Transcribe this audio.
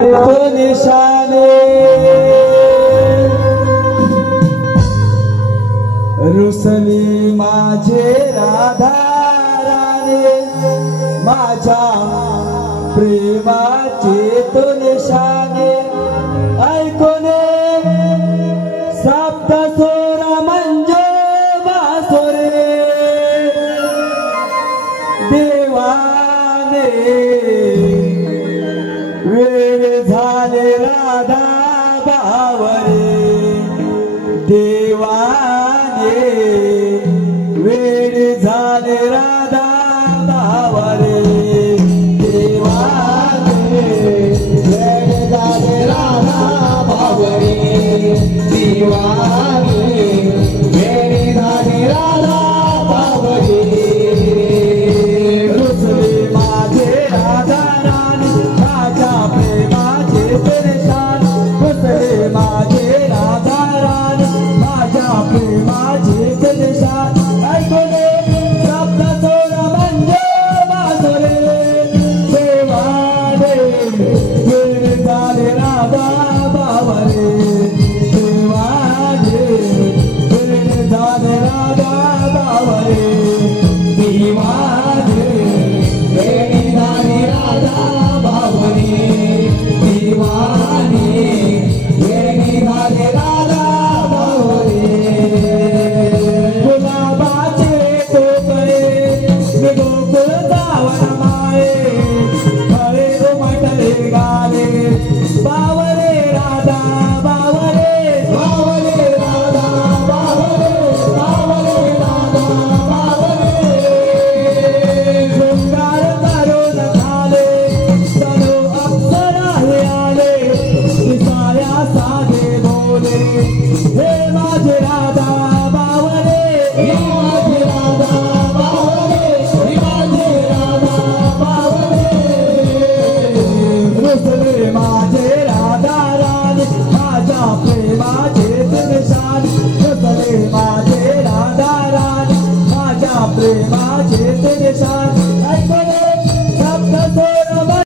निशाने रुसली माझे राधा राणे माझ्या प्रेमाचे तो निशाने ऐकोने सप्त सोरा म्हणजे वासोरे देवाने वेळ झाले राधा बावरे देवाने वेळ झाले राधा बावरे देवाने वेळ झाले राधा बावरे देवाने वेळ झाले राधा बावरे रुसले माझे राधा राणी माझ्या प्रेमाचे परेशान रुसले माझे राधा राणी माझ्या प्रेमाचे परेशान ऐकले शब्द सोडा म्हणजे वासरे देवाने वेळ झाले राधा बावरे देवाने वेळ झाले राधा बावरे देवाने वेळ झाले राधा बावरे देवाने वेळ झाले राधा बावरे गुलाबाचे टोपळे गोकुळ जावन माळे फळे दुमटले गाले बावरे राधा बावरे बावरे राधा बावरे बावरे राधा बावरे शृंगार करून झाले तनु अप्सरा हे आले दिसाया साधे बोले हे माझे राधा बावरे हे माझे राधा बावरे हे माझे राधा बावरे